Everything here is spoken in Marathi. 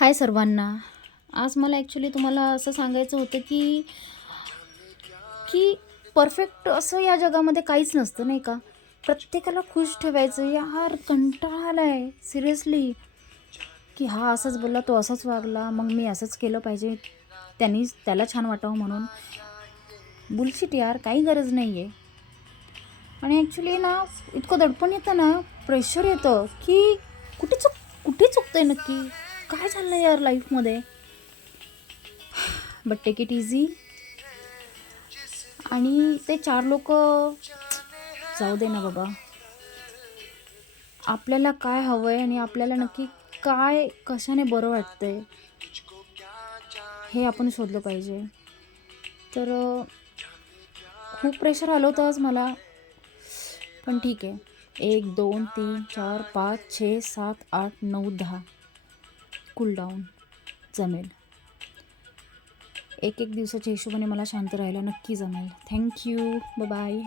हाय सर्वांना. आज मला ॲक्च्युली तुम्हाला असं सांगायचं होतं की की परफेक्ट असं या जगामध्ये काहीच नसतं, नाही का? प्रत्येकाला खुश ठेवायचं. यार कंटाळा आला आहे सिरियसली, की हा असाच बोलला, तो असाच वागला, मग मी असंच केलं पाहिजे, त्याला छान वाटावं म्हणून. बुलशिट यार, काही गरज नाही आहे. आणि ॲक्च्युली ना, इतकं दडपण येतं ना, प्रेशर येतं, की कुठे चुकतंय नक्की? काय चाललं यार लाईफमध्ये? But take it easy. आणि ते 4 लोकं जाऊ दे ना बाबा. आपल्याला काय हवंय आणि आपल्याला नक्की काय कशाने बरं वाटतंय, हे आपण शोधलं पाहिजे. तर खूप प्रेशर आलं होतं आज मला, पण ठीक आहे. 1, 2, 3, 4, 5, 6, 7, 8, 9, 10 कूल डाऊन. जमेल. एक दिवसाच्या हिशोबाने मला शांत राहायला नक्की जमेल. Thank you. बाय.